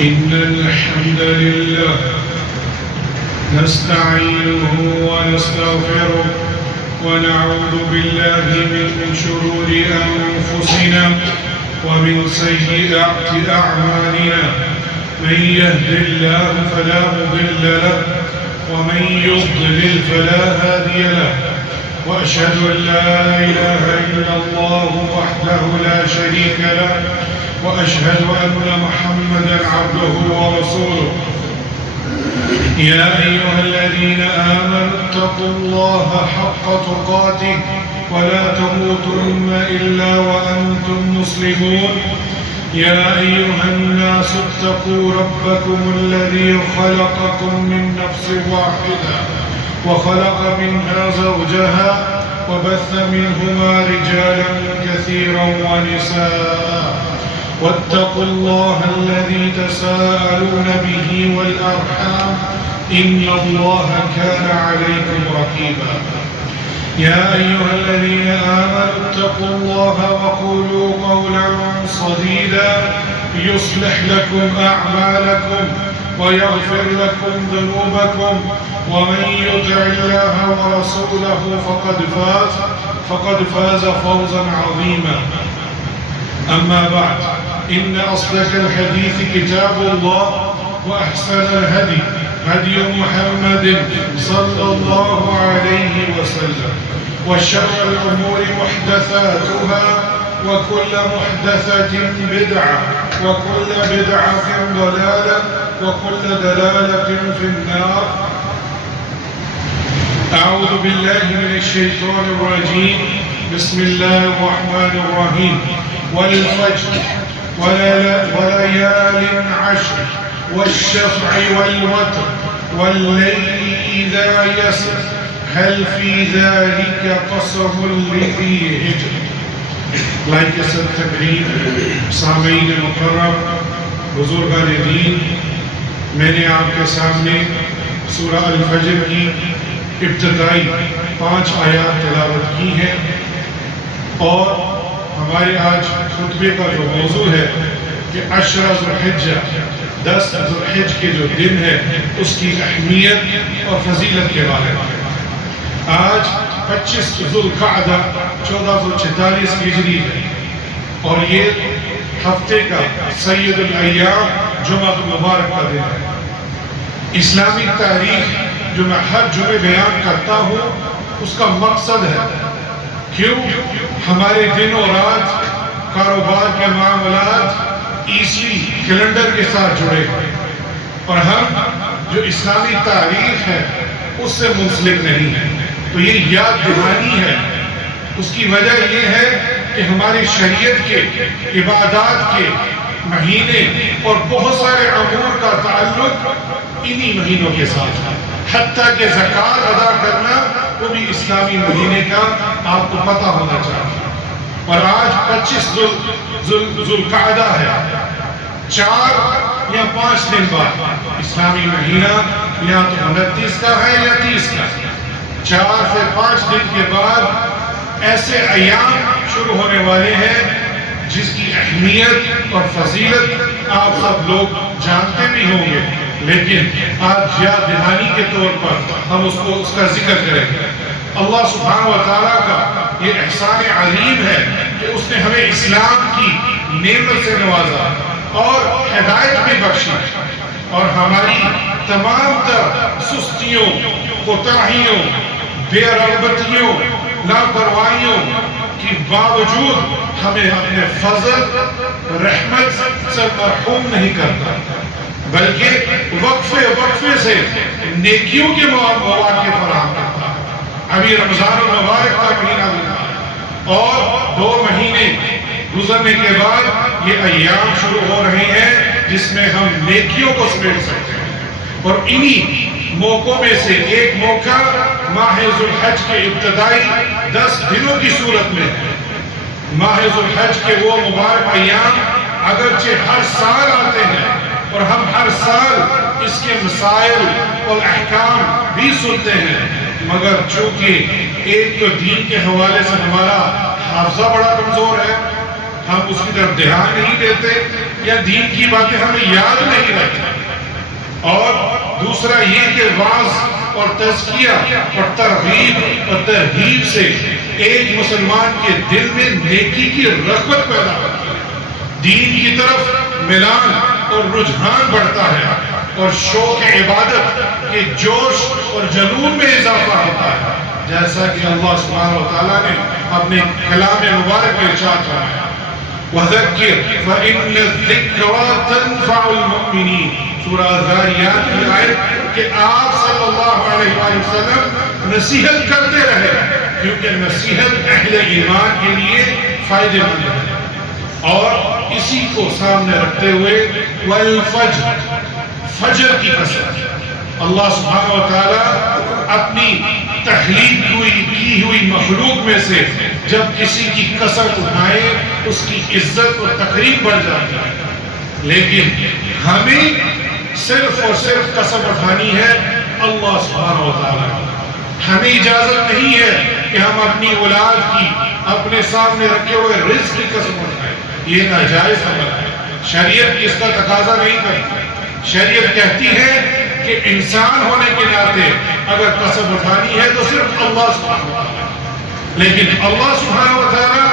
إن الحمد لله نستعينه ونستغفره ونعوذ بالله من شرور أنفسنا ومن سيئات أعمالنا. من يهد الله فلا مضل له ومن يضلل فلا هادي له. وأشهد أن لا إله إلا الله وحده لا شريك له وأشهد أن محمدًا عبده ورسوله. يا أيها الذين آمنوا اتقوا الله حق تقاته ولا تموتن إلا وأنتم مسلمون. يا أيها الناس اتقوا ربكم الذي خلقكم من نفس واحدة وخلق منها زوجها وبث منهما رجالا كثيرا ونساء. واتقوا الله الذي تساءلون به والأرحام إن الله كان عليكم رقيبا. يا أيها الذين آمنوا اتقوا الله وقولوا قولا سديدا يصلح لكم أعمالكم ويغفر لكم ذنوبكم. ومن يطع الله ورسوله فقد فاز فوزا عظيما. أما بعد، إن أصدق الحديث كتاب الله وأحسن الهدي هدي محمد صلى الله عليه وسلم وشر الأمور محدثاتها وكل محدثة بدعة وكل بدعة ضلالة وكل ضلالة في النار. أعوذ بالله من الشيطان الرجيم. بسم الله الرحمن الرحيم. والفجر وليال عشر والشفع والوتر والليل إذا يسر هل في ذلك قسم لذي هجر. لائق تقریب سامعین مکرم، بزرگان دین، میں نے آپ کے سامنے سورہ الفجر کی ابتدائی 5 آیات تلاوت کی ہیں، اور ہمارے آج خطبے کا جو موضوع ہے کہ 10 ذو الحجہ 10 ذو الحج کے جو دن ہے اس کی اہمیت اور فضیلت کے بارے میں. آج 25 ذو القعدہ 1446 ہجری ہے، اور یہ ہفتے کا سید الایام جمعہ مبارک کا دن ہے. اسلامی تاریخ جو میں ہر جمعے بیان کرتا ہوں اس کا مقصد ہے کیوں ہمارے دن و رات کاروبار کے معاملات عیسوی کیلنڈر کے ساتھ جڑے ہیں، اور ہم جو اسلامی تاریخ ہے اس سے منسلک نہیں ہے. تو یہ یاد دہانی ہے. اس کی وجہ یہ ہے کہ ہماری شریعت کے عبادات کے مہینے اور بہت سارے امور کا تعلق انہی مہینوں کے ساتھ ہے. حتیٰ کہ زکوٰۃ ادا کرنا وہ بھی اسلامی مہینے کا آپ کو پتہ ہونا چاہیے. اور آج 25 ذو القعدہ ہے. 4 یا 5 دن بعد اسلامی مہینہ یا تو 29 کا ہے یا 30 کا. 4 سے 5 دن کے بعد ایسے ایام شروع ہونے والے ہیں جس کی اہمیت اور فضیلت آپ سب لوگ جانتے بھی ہوں گے، لیکن آج یاد دہانی کے طور پر ہم اس کا ذکر کریں گے. اللہ سبحانہ و تعالیٰ کا یہ احسان عظیم ہے کہ اس نے ہمیں اسلام کی نعمت سے نوازا اور ہدایت بھی بخشی، اور ہماری تمام تر سستیوں، کوتاہیوں، بے رغبتیوں، لاپرواہیوں کے باوجود ہمیں اپنے فضل رحمت سے محروم نہیں کرتا، بلکہ وقفے سے نیکیوں کے مواقع فراہم کرتا. ابھی رمضان المبارک کا مہینہ بھی، اور 2 مہینے گزرنے کے بعد یہ ایام شروع ہو رہے ہیں جس میں ہم نیکیوں کو سمیٹ سکتے ہیں. اور انہی موقعوں میں سے ایک موقع ماہ ذو الحج کے ابتدائی 10 دنوں کی صورت میں ہے. ماہ ذو الحج کے وہ مبارک ایام اگرچہ ہر سال آتے ہیں اور ہم ہر سال اس کے مسائل اور احکام بھی سنتے ہیں، مگر چونکہ ایک تو دین کے حوالے سے ہمارا حافظہ بڑا کمزور ہے، ہم اس کی طرف دھیان نہیں دیتے یا دین کی باتیں ہمیں یاد نہیں رہتی۔ اور دوسرا یہ کہ وعظ اور تزکیہ اور ترغیب اور ترہیب سے ایک مسلمان کے دل میں نیکی کی رغبت پیدا ہوتی ہے، دین کی طرف میلان اور رجحان بڑھتا ہے، اور شوق عبادت کے جوش اور جنون میں اضافہ ہوتا ہے، جیسا کہ اللہ سبحانہ وتعالیٰ نے اپنے کلام مبارک میں ارشاد فرمایا وَذَكِّرْ فَإِنَّ الذِّكْرَىٰ تَنفَعُ الْمُؤْمِنِينَ۔ سورہ ذاریات کی آیت کہ آپ صلی اللہ علیہ وآلہ وسلم نصیحت کرتے رہے، کیونکہ نصیحت اہل ایمان کے لیے فائدہ مند ہے۔ اور اسی کو سامنے رکھتے ہوئے وَالْفَجْرِ، فجر کی قسم، اللہ سبحانہ وتعالیٰ اپنی تخلیق کی ہوئی مخلوق میں سے جب کسی کی قسم اٹھائے اس کی عزت اور تقریب بڑھ جاتی ہے، لیکن ہمیں صرف اور صرف قسم اٹھانی ہے اللہ سبحانہ وتعالیٰ کی۔ ہمیں اجازت نہیں ہے کہ ہم اپنی اولاد کی، اپنے سامنے رکھے ہوئے رزق کی قسم اٹھائیں، یہ ناجائز عمل ہے، شریعت اس کا تقاضا نہیں کرتی۔ شریعت کہتی ہے کہ انسان ہونے کے ناطے اگر قسم اٹھانی ہے تو صرف اللہ سبحانہ وتعالیٰ، لیکن اللہ سبحانہ وتعالیٰ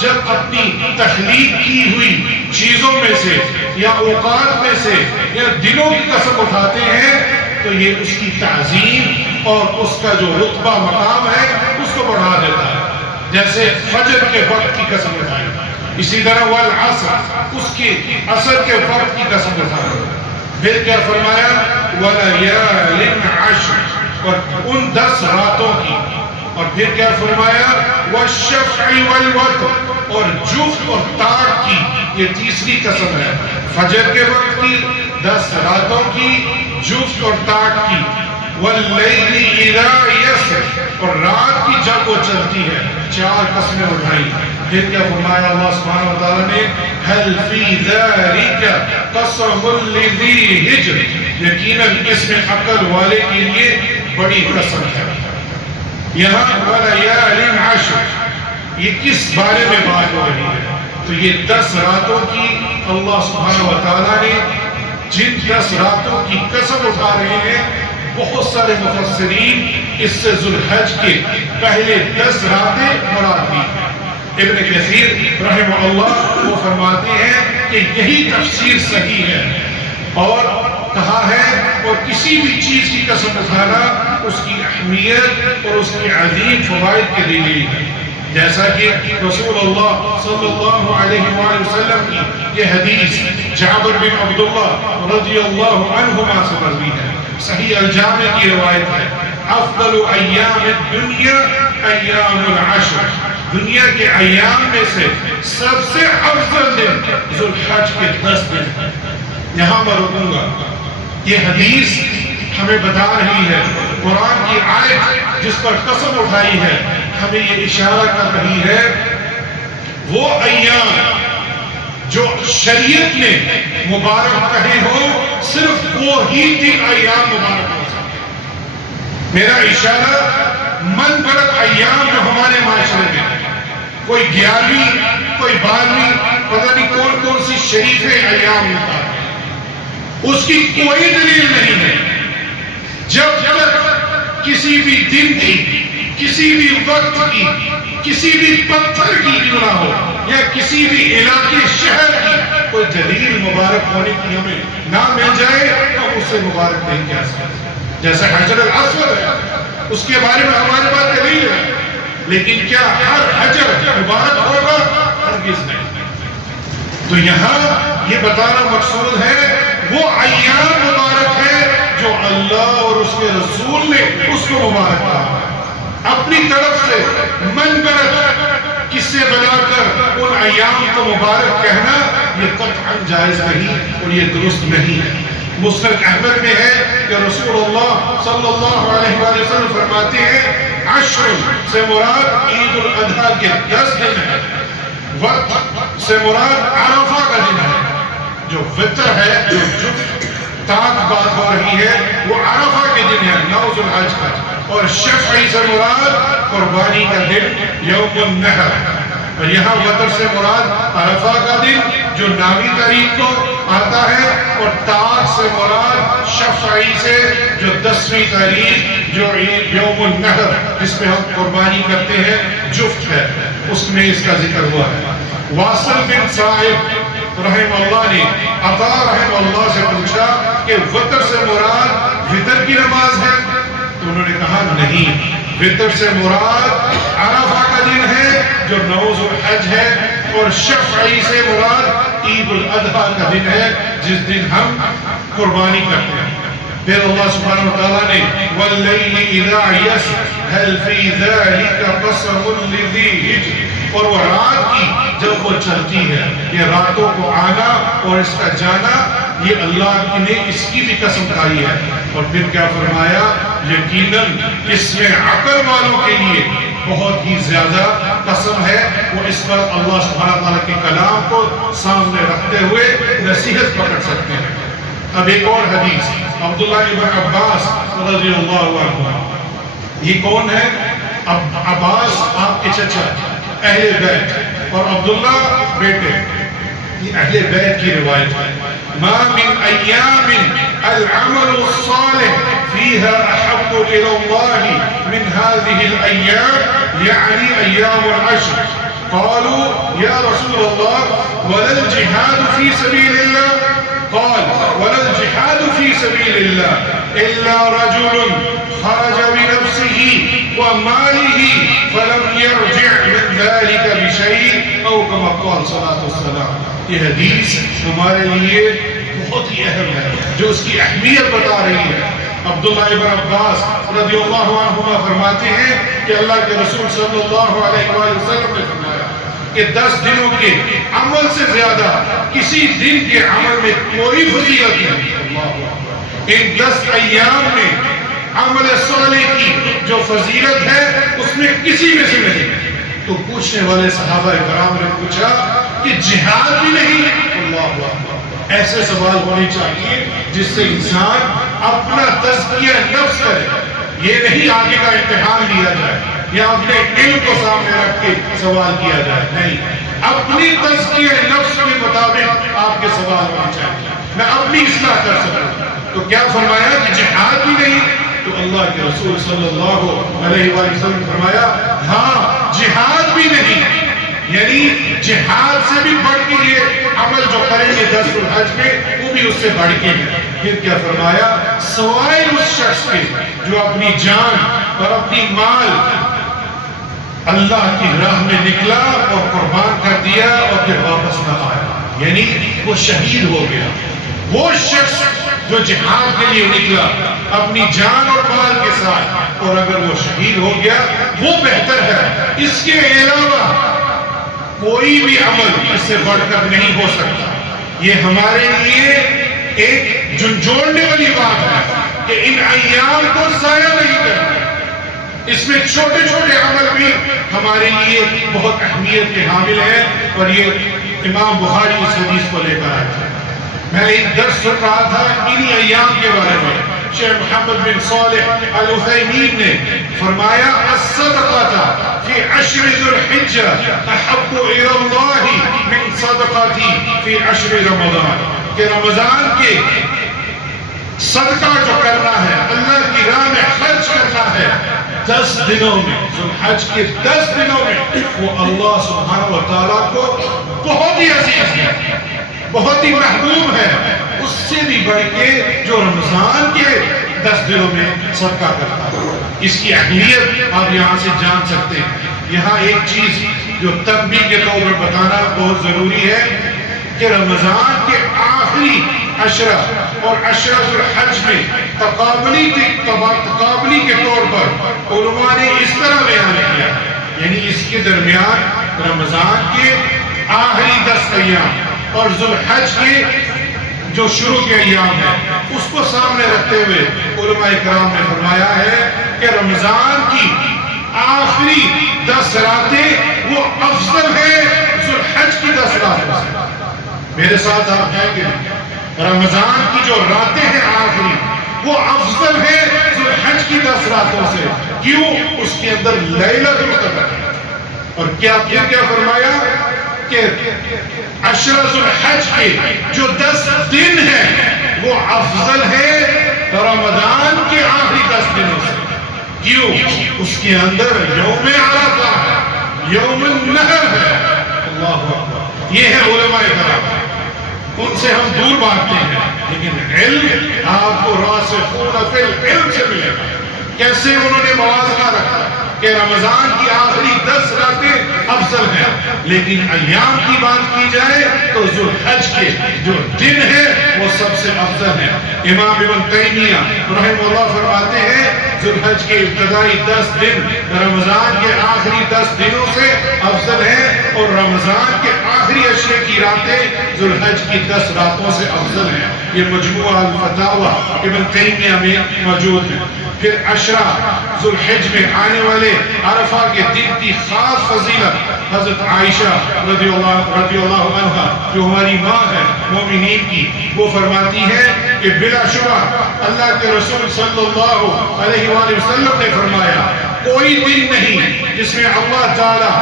جب اپنی تخلیق کی ہوئی چیزوں میں سے یا اوقات میں سے یا دنوں کی قسم اٹھاتے ہیں تو یہ اس کی تعظیم اور اس کا جو رتبہ مقام ہے اس کو بڑھا دیتا ہے۔ جیسے فجر کے وقت کی قسم اٹھائی، اسی طرح والعصر، اس کی عصر کے وقت کی قسم اٹھائی، پھر کیا فرمایا وَلَيَالٍ عَشْرٍ، اور ان 10 راتوں کی، اور پھر کیا فرمایا وَالشَّفْعِ وَالْوَتْرِ، اور جفت اور تاک کی، یہ تیسری قسم ہے، فجر کے وقت کی، 10 راتوں کی، جفت اور تاک کی، وَاللَّيْلِ إِذَا يَسْرِ، اور رات کی جب وہ چلتی ہے، 4 قسمیں اٹھائی۔ پھر کیا فرمایا اللہ سبحانہ وتعالیٰ نے هَلْ فِي ذَلِكَ قَسَمٌ لِذِي حِجْرٍ، یقیناً اس میں عقل والے کے لیے بڑی قسم ہے۔ یہاں وَلَيَالٍ عَشْرٍ، یہ کس بارے میں بات ہو رہی ہے؟ تو یہ 10 راتوں کی اللہ سبحانہ وتعالیٰ نے جن 10 راتوں کی قسم اٹھا رہے ہیں، بہت سارے مفسرین اس سے ذوالحج کے پہلے 10 راتیں مراد لی ہیں۔ ابن کثیر رحمہ اللہ وہ فرماتے ہیں کہ یہی تفسیر صحیح ہے، اور کہا ہے اور کسی بھی چیز کی قسم اٹھانا اس کی اہمیت اور اس کی عظیم فوائد کے دلیل ہے، جیسا کہ رسول اللہ صلی اللہ علیہ وآلہ وسلم کی یہ حدیث جابر بن عبداللہ رضی اللہ عنہما سے مروی ہے، صحیح الجامع کی روایت ہے، افضل ایام الدنیا ایام العشر، دنیا کے ایام میں سے سب سے افضل دن ذوالحج کے 10 دن ہیں۔ یہاں میں رکوں گا، یہ حدیث ہمیں بتا رہی ہے، قرآن کی آیت جس پر قسم اٹھائی ہے ہمیں یہ اشارہ کر رہی ہے وہ ایام جو شریعت نے مبارک کہے ہو صرف وہ ہی 3 ایام مبارک ہو سکتے۔ میرا اشارہ من گھڑت ایام جو ہمارے معاشرے میں کوئی 11ویں کوئی 12ویں پتہ نہیں کون کون سی شریف ایام ہوتا ہے، اس کی کوئی دلیل نہیں ہے۔ جب تک کسی بھی دن کی، کسی بھی وقت کی، کسی بھی پتھر کی کیوں نہ ہو یا کسی بھی علاقے شہر کی کوئی دلیل مبارک ہونے کی ہمیں نہ مل جائے تو اسے مبارک نہیں کہہ سکتے۔ جیسے حجر الاسود ہے، اس کے بارے میں ہمارے پاس دلیل ہے، لیکن کیا ہر حجر مبارک ہوگا؟ ہرگز نہیں۔ تو یہاں یہ بتانا مقصود ہے وہ ایام مبارک ہے جو اللہ اور اس کے رسول نے اس کو مبارک کہا، اپنی طرف سے من گھڑت قصے بنا کر ان ایام کو مبارک کہنا یہ قطعاً جائز نہیں اور یہ درست نہیں ہے۔ مسند احمد میں ہے کہ رسول اللہ صلی اللہ علیہ وآلہ وسلم فرماتے ہیں 10 سے مراد عید الاضحیٰ کے 10 دن ہے، وقت سے مراد عرفہ کا دن ہے، جو وطر ہے جو تاک بات ہو رہی ہے وہ عرفہ کے دن ہے 9 ذوالحج کا، اور شفعی سے مراد قربانی کا دن یوم النحر، اور یہاں وتر سے مراد عرفہ کا دن جو 9ویں تاریخ کو آتا ہے، اور تار سے مراد شفعی سے جو 10ویں تاریخ جو یوم النحر جس میں ہم قربانی کرتے ہیں جفت ہے، اس میں اس کا ذکر ہوا ہے۔ واصل بن صاحب رحم اللہ نے عطا رحم اللہ سے پوچھا کہ وتر سے مراد وتر کی نماز ہے؟ تو انہوں نے کہا نہیں، وتر سے مراد عرفہ کا دن ہے جو 9 ذو الحج ہے، اور شفعی سے مراد عید الاضحیٰ کا دن ہے جس دن ہم قربانی کرتے ہیں۔ پھر اللہ سبحانہ وتعالیٰ نے وَاللَّيْلِ إِذَا يَسْرِ هَلْ فِي ذَلِكَ قَسَمٌ لِذِي حِجْرٍ، اور وہ رات کی جب وہ چلتی ہے، یہ راتوں کو آنا اور اس کا جانا، یہ اللہ نے اس کی بھی قسم کھائی ہے۔ اور پھر کیا فرمایا؟ یقیناً اس میں عقل والوں کے لیے بہت ہی زیادہ قسم ہے۔ وہ اس پر اللہ سبحانہ تعالیٰ کے کلام کو سامنے رکھتے ہوئے نصیحت پکڑ سکتے ہیں۔ اب ایک اور حدیث عبداللہ ابن عباس رضی اللہ عنہ، یہ کون ہے؟ عباس آپ کے چچا، اہل بیت، اور عبداللہ بیٹے، یہ اہل بیت کی روایت ہے۔ ما من ایام العمل الصالح فيها احب الى الله من هذه الايام، يعني ايام العشر۔ قالوا يا رسول الله ولا الجهاد في سبيل الله؟ قال ولا الجهاد في سبيل الله الا رجل خرج بنفسه وماله فلم يرجع من ذلك بشيء، او كما قال صلی اللہ علیہ وسلم۔ یہ حدیث ہمارے لیے بہت ہی اہم ہے جو اس کی اہمیت بتا رہی ہے۔ عبداللہ ابن عباس رضی اللہ عنہما فرماتے ہیں کہ اللہ کے رسول صلی اللہ علیہ وسلم نے فرمایا کہ 10 دنوں کے عمل سے زیادہ کسی دن کے عمل میں کوئی فضیلت نہیں۔ ان 10 ایام میں عمل صالح کی جو فضیلت ہے اس میں کسی میں سے نہیں۔ تو پوچھنے والے صحابہ کرام نے پوچھا کہ جہاد بھی نہیں؟ اللہ اکبر، ایسے سوال ہونے چاہیے جس سے انسان اپنا تزکیہ نفس کرے، یہ نہیں آگے کا امتحان لیا جائے یا اپنے علم کو سامنے رکھ کے سوال کیا جائے، نہیں، اپنی تزکیہ نفس کے مطابق آپ کے سوال ہونے چاہیے، میں اپنی اصلاح کر سکوں۔ تو کیا فرمایا کہ جہاد بھی نہیں؟ تو اللہ کے رسول صلی اللہ علیہ وسلم نے فرمایا ہاں جہاد بھی نہیں، یعنی جہاد سے بھی بڑھ کے یہ عمل جو کریں گے 10 ذو الحج میں، وہ بھی اس سے بڑھ کے ہے۔ پھر کیا فرمایا؟ سوائے اس شخص کے جو اپنی جان اور اپنی مال اللہ کی راہ میں نکلا اور قربان کر دیا اور پھر واپس نہ آیا، یعنی وہ شہید ہو گیا۔ وہ شخص جو جہاد کے لیے نکلا اپنی جان اور مال کے ساتھ، اور اگر وہ شہید ہو گیا وہ بہتر ہے۔ اس کے علاوہ کوئی بھی عمل اس سے بڑھ کر نہیں ہو سکتا۔ یہ ہمارے لیے ایک جھنجھوڑنے والی بات ہے کہ ان ایام کو ضائع نہیں کرنا۔ اس میں چھوٹے چھوٹے عمل بھی ہمارے لیے بہت اہمیت کے حامل ہیں، اور یہ امام بخاری اس حدیث کو لے کر آئے تھے۔ میں ایک درس سن رہا تھا انہی ایام کے بارے میں، شیخ محمد بن صالح العثیمین نے فرمایا الصدقہ فی 10 ذو الحجہ احب الی اللہ من صدقتی فی 10 رمضان، کہ رمضان کے صدقہ جو کرنا ہے، اللہ کی راہ میں خرچ کرنا ہے 10 دنوں میں، ذو الحج کے 10 دنوں میں، وہ اللہ سبحانہ وتعالیٰ کو بہت ہی عزیز ہے، بہت ہی محبوب ہے، اس سے بھی بڑھ کے جو رمضان کے 10 دنوں میں صدقہ کرتا ہے۔ اس کی اہمیت آپ یہاں سے جان سکتے ہیں۔ یہاں ایک چیز جو تنبیہ کے طور پر بتانا بہت ضروری ہے کہ رمضان کے آخری عشرہ اور عشرہ ذو الحج میں تقابلی کے طور پر علماء نے اس طرح بیان کیا، یعنی اس کے درمیان رمضان کے آخری 10 ایام اور ذو الحج کے جو شروع کے ایام ہیں اس کو سامنے رکھتے ہوئے علماء کرام نے فرمایا ہے کہ رمضان کی آخری 10 راتیں وہ افضل ہے ذو الحج کی 10 راتوں سے۔ میرے ساتھ آپ کہیں گے رمضان کی جو راتیں ہیں آخری وہ افضل ہے ذو الحج کی 10 راتوں سے۔ کیوں؟ اس کے اندر لیلۃ القدر اور کیا فرمایا کہ عشر ذو الحج کے جو 10 دن ہیں وہ افضل ہے رمضان کے آخری 10 دنوں سے. کیوں؟ اس کے اندر یوم عرفہ ہے، یوم النحر ہے. اللہ اکبر. یہ ہے علماء کرام، ان سے ہم دور بھاگتے ہیں، لیکن علم آپ کو راسخون فی العلم سے ملے گا. کیسے انہوں نے موازنہ رکھا کہ رمضان کی آخری 10 راتیں افضل ہیں، لیکن ایام کی بات کی جائے تو ذو الحج کے جو دن ہیں وہ سب سے افضل ہیں. امام ابن تیمیہ رحمہ اللہ فرماتے ہیں ذو الحج کے ابتدائی 10 دن رمضان کے آخری 10 دنوں سے افضل ہیں، اور رمضان کے آخری 10 کی راتیں ذو الحج کی 10 راتوں سے افضل ہیں. یہ مجموعہ الفتاوی ابن تیمیہ میں موجود ہے. پھر عشرہ ذو الحج میں آنے والے عرفہ کے دن کی خاص فضیلت حضرت عائشہ رضی اللہ عنہ جو ہماری ماں ہے مومنین کی، وہ فرماتی ہے کہ بلا شبہ اللہ کے رسول صلی اللہ علیہ وآلہ وسلم نے فرمایا کوئی دن نہیں جس میں اللہ تعالیٰ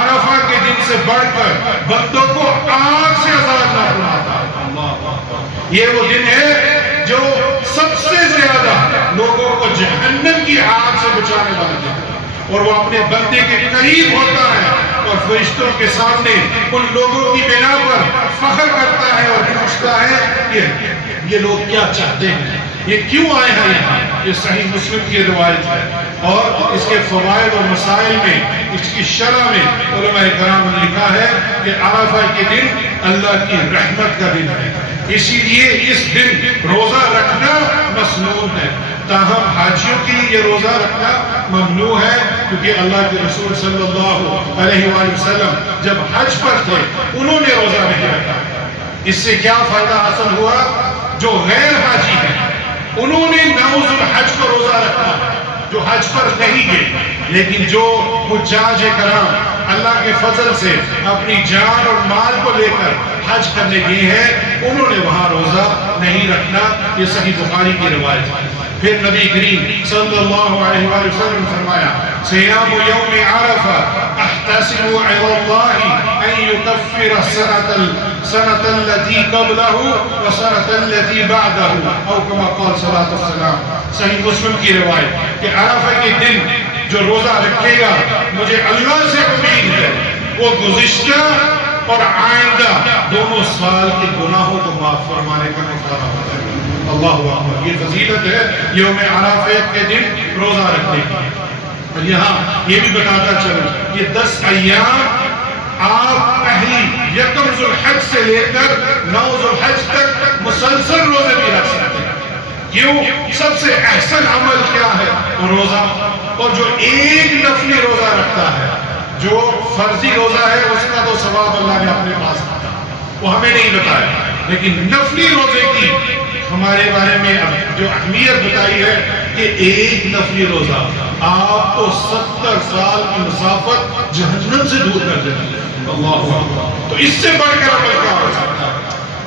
عرفہ کے دن سے بڑھ کر بندوں کو آگ سے آزاد نہ فرماتا. یہ وہ دن ہے جو سب سے زیادہ لوگوں کو جہنم کی آگ سے بچانے والا دن ہے، اور وہ اپنے بندے کے قریب ہوتا ہے اور فرشتوں کے سامنے ان لوگوں کی بنا پر فخر کرتا ہے اور پوچھتا ہے کہ یہ لوگ کیا چاہتے ہیں، یہ کیوں آئے ہیں یہاں. یہ صحیح مسلم کی روایت ہے، اور اس کے فوائد اور مسائل میں، اس کی شرح میں علماء کرام نے لکھا ہے کہ عرفہ کے دن اللہ کی رحمت کا دن ہے، اسی لیے اس دن روزہ رکھنا مسنون ہے. تاہم حاجیوں کے لیے یہ روزہ رکھنا ممنوع ہے، کیونکہ اللہ کے رسول صلی اللہ علیہ وآلہ وسلم جب حج پر تھے انہوں نے روزہ نہیں رکھا. اس سے کیا فائدہ حاصل ہوا؟ جو غیر حاجی ہیں انہوں نے 9 ذو الحج کو روزہ رکھا جو حج پر نہیں گئے، لیکن جو حجاج کرام اللہ کے فضل سے اپنی جان اور مال کو لے کر حج کرنے گئے ہیں انہوں نے وہاں روزہ نہیں رکھنا. یہ صحیح بخاری کی روایت ہے. پھر نبی کریم صلی اللہ علیہ وآلہ وسلم نے فرمایا صیام یوم عرفہ احتسب علی اللہ ان یکفر السنة التي قبله والسنة التي بعده او کما قال صلی اللہ علیہ وسلم. صحیح مسلم کی روایت کہ عرفہ کے دن جو روزہ رکھے گا مجھے اللہ سے امید ہے وہ گزشتہ اور آئندہ دونوں سال کے گناہوں کو معاف فرمانے کا کفارہ ہوتا ہے. اللہ اکبر. یہ فضیلت ہے یوم عرفہ کے دن روزہ رکھنے کی. اور یہاں یہ بھی بتاتا چلوں یہ 10 ایام آپ پہلی یکم ذو الحج سے لے کر 9 ذو الحج تک مسلسل روزے بھی رکھ سکتے ہیں. کیوں؟ سب سے احسن عمل کیا ہے؟ روزہ. اور جو ایک نفلی روزہ رکھتا ہے، جو فرضی روزہ ہے اس کا تو ثواب اللہ نے اپنے پاس رکھا، وہ ہمیں نہیں بتایا، لیکن نفلی روزے کی ہمارے بارے میں جو اہمیت بتائی ہے کہ ایک نفلی روزہ آپ کو 70 سال کی مسافت جہنم سے دور کر دیتی ہے. اللہ اکبر. تو اس سے بڑھ کر عمل کیا ہو سکتا ہے؟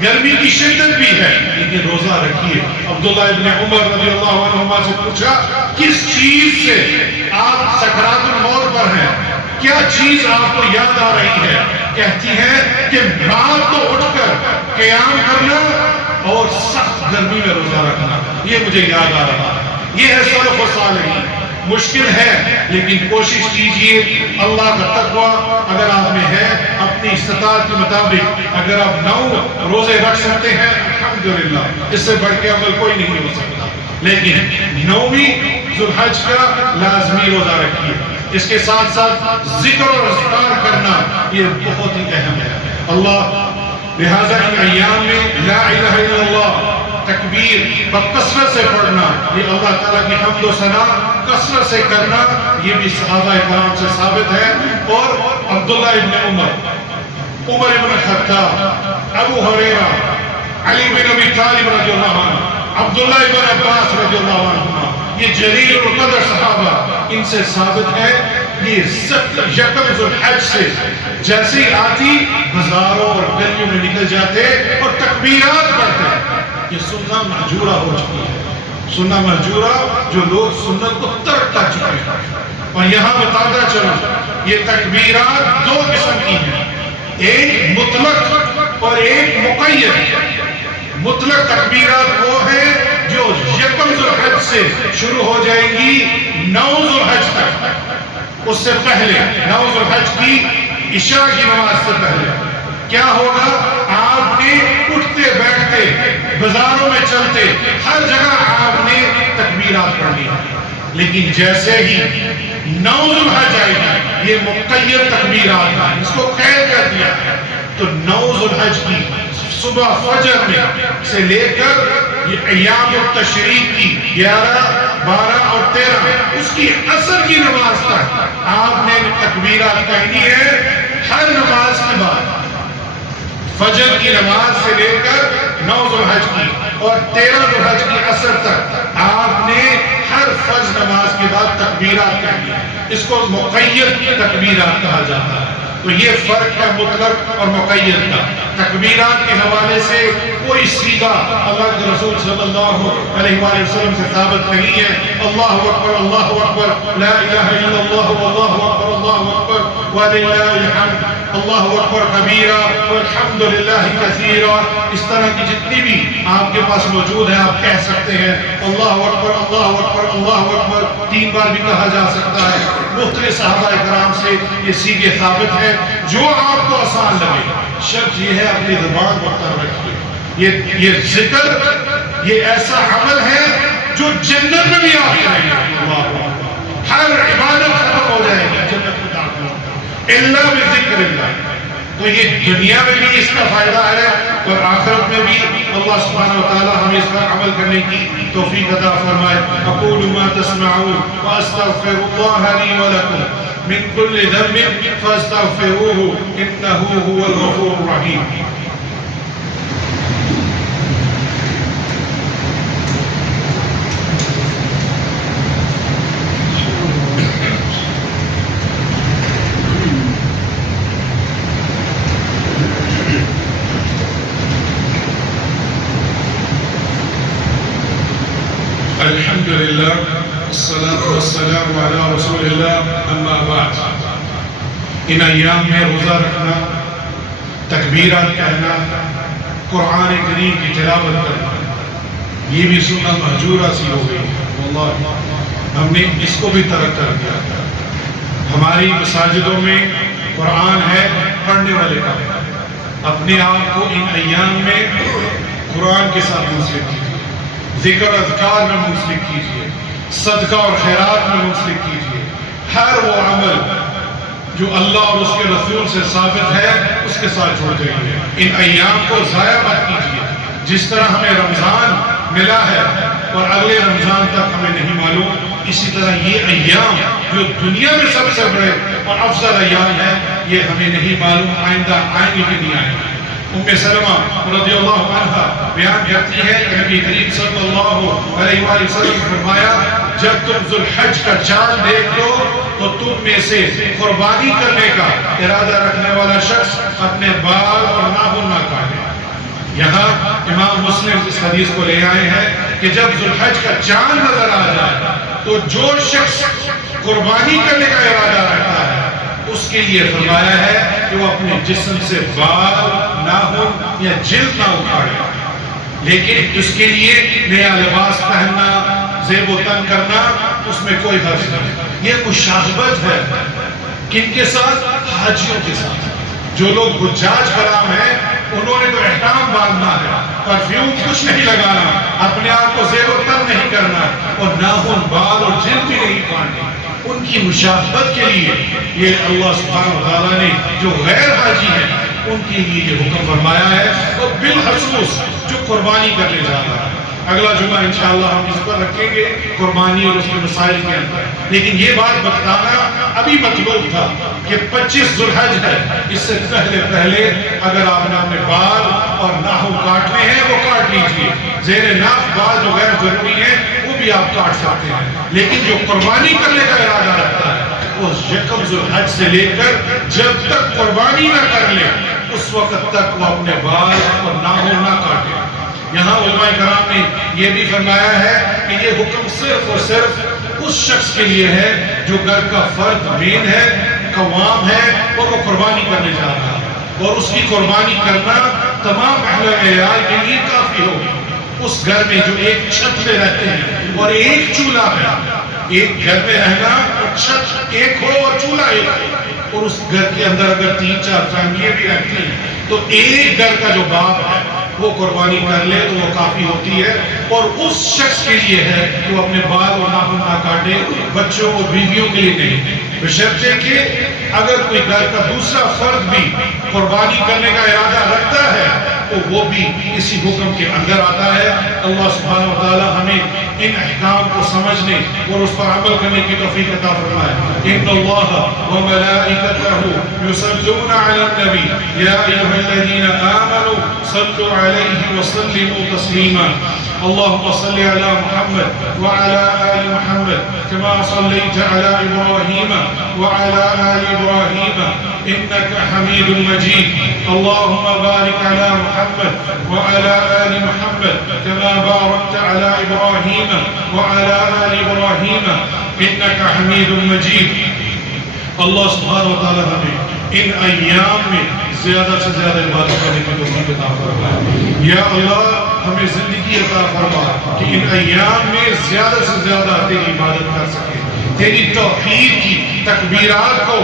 گرمی کی شدت بھی ہے لیکن روزہ رکھیے. عبداللہ ابن عمر رضی اللہ عنہما سے پوچھا کس چیز سے آپ سکرات الموت پر ہیں، کیا چیز آپ کو یاد آ رہی ہے؟ کہتی ہے کہ رات کو اٹھ کر قیام کرنا اور سخت گرمی میں روزہ رکھنا، یہ مجھے یاد آ رہا ہے. یہ ہے سلف و صالحین. مشکل ہے لیکن کوشش کیجئے. اللہ کا تقوی اگر آپ میں ہے اپنی استطاعت کے مطابق اگر آپ 9 روزے رکھ سکتے ہیں الحمدللہ، اس سے بڑھ کے عمل کوئی نہیں ہو سکتا. لیکن 9ویں ذو الحج کا لازمی روزہ رکھیے. اس کے ساتھ ساتھ ذکر اور اذکار کرنا یہ بہت ہی اہم ہے. اللہ لہذا ان ایام میں لا الہ الا اللہ تکبیر بکثرت سے پڑھنا، یہ اللہ تعالیٰ کی حمد و ثنا کثرت سے کرنا، یہ بھی صحابہ کرام سے ثابت ہے. اور عبداللہ ابن عمر، عمر ابن خطاب، ابو ہریرہ، علی بن ابی طالب رضی اللہ عنہ، عبداللہ ابن عباس رضی اللہ عنہ، یہ جلیل القدر صحابہ، ان سے ثابت ہے یہ یکم ذو الحج سے جیسے آتی ہزاروں اور گلیوں میں نکل جاتے اور تکبیرات پڑھتے. یہ سنہ مہجورہ ہو چکی ہے، سنہ مہجورہ جو لوگ سنت کو ترک کر چکے ہیں. اور یہاں بتاتا چلوں یہ تکبیرات دو قسم کی ہیں، ایک مطلق اور ایک مقید۔ مطلق تکبیرات وہ ہیں جو یکم ذو الحج سے شروع ہو جائیں گی 9 ذو الحج تک۔ اس سے پہلے 9 ذو الحج کی عشاء کی نماز سے پہلے کیا ہوگا؟ آپ نے اٹھتے بیٹھتے بازاروں میں چلتے ہر جگہ آپ نے تکبیرات پڑھ لی، لیکن جیسے ہی 9 ذو الحج آئے گی، یہ مقید تکبیرات ہیں، اس کو قید کر دیا ہے۔ تو 9 ذو الحج کی صبح فجر میں سے لے کر یہ ایام التشریق کی 11، 12 اور 13 اس کی عصر کی نماز تک آپ نے تکبیرات کہنی ہے۔ ہر نماز کے بعد فجر کی نماز سے لے کر 9 ذو الحج کی اور 13 ذو الحج کی عصر تک آپ نے ہر فرض نماز کے بعد تکبیرات کہنی ہے۔ اس کو مقید تکبیرات کہا جاتا ہے۔ تو یہ فرق ہے مطلق اور مقید کا۔ تکبیرات کے حوالے سے کوئی صیغہ اللہ کے رسول صلی اللہ علیہ وآلہ وسلم سے ثابت نہیں ہے۔ اللہ اکبر، اللہ اکبر، لا الہ الا اللہ، واللہ اکبر، اللہ اکبر، وللہ الحمد، اللہ اکبر کبیرہ والحمد للہ کثیرہ۔ اس طرح کی جتنی بھی آپ کے پاس موجود ہے آپ کہہ سکتے ہیں۔ اللہ اکبر، اللہ اکبر، اللہ اکبر 3 بار بھی کہا جا سکتا ہے۔ مختلف صحابہ کرام سے یہ صیغے ثابت ہیں، جو آپ کو آسان لگے۔ شرط یہ ہے اپنی زبان پر رکھیے۔ یہ ذکر یہ ایسا عمل ہے جو جنت میں بھی آپ کریں گے۔ ہر عبادت ختم ہو جائے گی جنت میں داخل ہوگا الا بذکر اللہ۔ تو یہ دنیا میں بھی اس کا فائدہ ہے اور آخرت میں بھی اللہ سبحانہ وتعالی ہمیں اس پر عمل کرنے کی توفیق عطا فرمائے۔ اقول ما تسمعون واستغفر الله لي ولكم من كل ذنب فاستغفروه انه هو الغفور الرحيم۔ الحمدللہ والصلاة والسلام علی رسول اللہ، اما بعد۔ ان ایام میں روزہ رکھنا، تکبیرات کہنا، قرآن کریم کی تلاوت کرنا، یہ بھی سنت مہجورہ سی ہو گئی۔ واللہ ہم نے اس کو بھی ترک کر دیا۔ ہماری مساجدوں میں قرآن ہے پڑھنے والے کا۔ اپنے آپ کو ان ایام میں قرآن کے ساتھ منسلک کیجیے، ذکر اذکار میں منسلک کیجیے، صدقہ اور خیرات میں منسلک کیجیے۔ ہر وہ عمل جو اللہ اور اس کے رسول سے ثابت ہے اس کے ساتھ جڑ جائیے۔ ان ایام کو ضائع مت کیجیے۔ جس طرح ہمیں رمضان ملا ہے اور اگلے رمضان تک ہمیں نہیں معلوم، اسی طرح یہ ایام جو دنیا میں سب سے بڑے اور افضل ایام ہے، یہ ہمیں نہیں معلوم آئندہ آئیں گے کہ نہیں آئیں گے۔ ام سلمہ رضی اللہ عنہ بیان کرتی ہے کہ نبی کریم صلی اللہ علیہ وآلہ وسلم نے فرمایا، جب تم ذو الحج کا چاند دیکھ لو تو تم میں سے قربانی کرنے کا ارادہ رکھنے والا شخص اپنے بال اور ناخن نہ کاٹے۔ یہاں امام مسلم اس حدیث کو لے آئے ہیں کہ جب ذو الحج کا چاند نظر آ جائے تو جو شخص قربانی کرنے کا ارادہ رکھتا ہے اس کے لیے فرمایا ہے کہ وہ اپنے جسم سے بال، ناخن یا جلد نہ اکھاڑے، لیکن اس کے لیے نیا لباس پہننا، زیب و تن کرنا، اس میں کوئی حرج نہیں۔ یہ مشابہت ہے کن کے ساتھ؟ حاجیوں کے ساتھ۔ جو لوگ حجاج کرام ہیں انہوں نے تو احرام باندھنا ہے، پرفیوم کچھ نہیں لگانا، اپنے آپ کو زیب و تن نہیں کرنا اور ناخن، بال اور جلد بھی نہیں کاٹنی۔ ان کی مشابہت کے لیے یہ اللہ سبحانہ وتعالیٰ نے جو غیر حاجی ہیں ان کے لیے یہ حکم فرمایا ہے، اور بالخصوص جو قربانی کرنے جا رہا ہے۔ اگلا جمعہ انشاءاللہ ہم اس پر رکھیں گے قربانی اور اس کے مسائل کے اندر، لیکن یہ بات بتانا ابھی مطلوب تھا کہ 25 ذو الحج ہے، اس سے پہلے اگر آپ نے اپنے بال اور ناخن کاٹنے ہیں وہ کاٹ لیجیے۔ زیر ناف بال جو غیر ضروری ہیں وہ بھی آپ کاٹ سکتے ہیں، لیکن جو قربانی کرنے کا ارادہ رکھتا ہے وہ یکم ذو الحج سے لے کر جب تک قربانی نہ کر لے اس وقت تک وہ اپنے بال اور ناخن نہ کاٹے۔ یہاں علماء کرام نے یہ بھی فرمایا ہے کہ یہ حکم صرف اور صرف اس شخص کے لیے ہے جو گھر کا فرد مین ہے، قوام ہے اور وہ قربانی کرنے جا رہا ہے، اور اس کی قربانی کرنا تمام اہل عیال کے لیے کافی ہوگی۔ اس گھر میں جو ایک چھت میں رہتے ہیں اور ایک چولہا ہے، ایک گھر میں رہنا اور چھت ایک ہو اور چولہا ایک ہو، اور اس گھر کے اندر اگر 3-4 فیملیاں بھی رہتی ہیں تو ایک گھر کا جو باپ ہے وہ قربانی کر لے تو وہ کافی ہوتی ہے، اور اس شخص کے لیے ہے کہ وہ اپنے بال اور ناخن نہ کاٹے، بچوں اور بیویوں کے لیے نہیں، بشرطے کہ اگر کوئی گھر کا دوسرا فرد بھی قربانی کرنے کا ارادہ رکھتا ہے تو وہ بھی اسی حکم کے اندر آتا ہے۔ اللہ سبحانہ و تعالی ہمیں ان احکام کو سمجھنے اور اس پر عمل کرنے کی توفیق عطا فرمائے۔ ان اللہ و ملائکتہ یصلون علی النبی یا ایھا الذین آمنوا صلوا علیہ وسلموا تسلیما۔ اللهم صل على محمد وعلى آل محمد كما صليت على إبراهيم وعلى آل إبراهيم إنك حميد مجيد۔ اللهم بارك على محمد وعلى آل محمد كما باركت على إبراهيم وعلى آل إبراهيم إنك حميد مجيد۔ اللہ سبحانہ وتعالی ہمیں ان ایام میں زیادہ سے زیادہ عبادت کرنے کی توفیق عطا فرمائے۔ یا اللہ ہمیں زندگی عطا فرما کہ ان ایام میں زیادہ سے زیادہ تیری عبادت کر سکیں، تیری توحید کی تکبیرات کو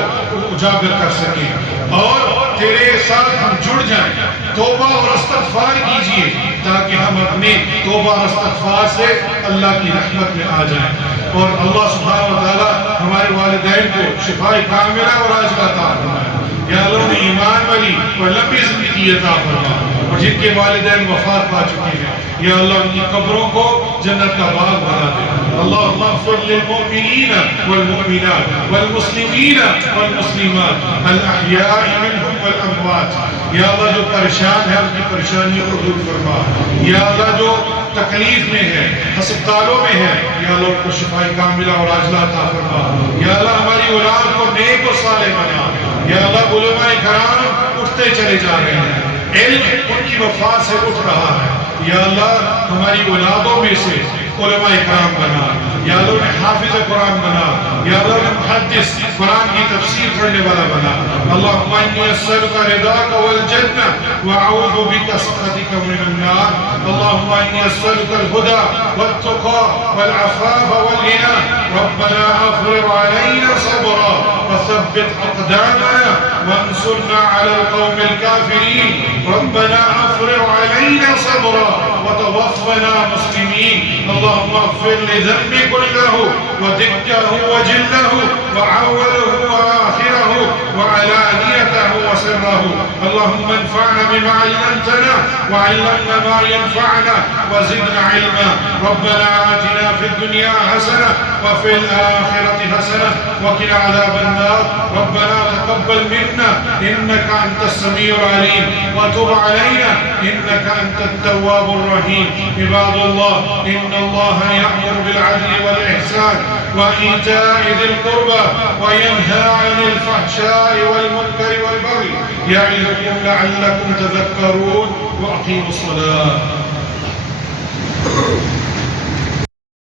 اجاگر کر سکیں، اور تیرے ساتھ ہم جڑ جائیں۔ توبہ اور استغفار کیجئے تاکہ ہم اپنے توبہ اور استغفار سے اللہ کی رحمت میں آ جائیں، اور اللہ سبحانہ وتعالی ہمارے والدین کو شفائے کاملہ اور عاجلہ عطا فرمائے۔ یا اللہ نے ایمان والی اور لمبی زندگی عطا فرما، اور جن کے والدین وفات پا چکے ہیں یا اللہ ان کی قبروں کو جنت کا باغ بنا دے۔ اللہم اغفر للمؤمنین والمؤمنات والمسلمین والمسلمات الاحیاء منہم والاموات۔ یا اللہ جو پریشان ہے ان کی پریشانیوں کو دور فرما، یا اللہ جو تکلیف میں ہے، ہسپتالوں میں ہے، یا اللہ کو شفائے کاملہ اور عاجلہ عطا فرما۔ یا اللہ ہماری اولاد کو نیک و صالح بنا۔ یا اللہ علماء کرام اٹھتے چلے جا رہے ہیں، علم ان کی وفات سے اٹھ رہا ہے۔ یا اللہ ہماری اولادوں میں سے علماء کرام بنا، یا اللہ انہیں حافظ قرآن بنا، یا اللہ انہیں محدث قرآن کی تفسیر پڑھنے والا بنا۔ اللہم انی اسألک رضاک والجنہ واعوذ بک سخطک من النار۔ اللہم انی اسألک الہدی والتقی والعفاف والغنی۔ ربنا افرغ علینا صبرا وثبت اقدامنا وانصرنا على القوم الكافرين۔ ربنا افرغ علينا صبرا وتوفنا مسلمين۔ اللهم اغفر لذنبي كله ودقه وجله وعوله وآخره وعلانيته وسره۔ اللهم انفعنا بما علمتنا وعلمنا ما ينفعنا وزدنا علما۔ ربنا آتنا في الدنيا حسنة وفي الآخرة حسنة وقنا عذاب النار۔ ربنا تقبل منا إنك أنت السميع العليم وتب علينا إنك أنت التواب الرحيم۔ عباد الله إن الله يأمر بالعدل والإحسان وإيتاء ذي القربى وينهى عن الفحشاء والمنكر والبغي يعظكم لعلكم تذكرون وأقيموا الصلاة۔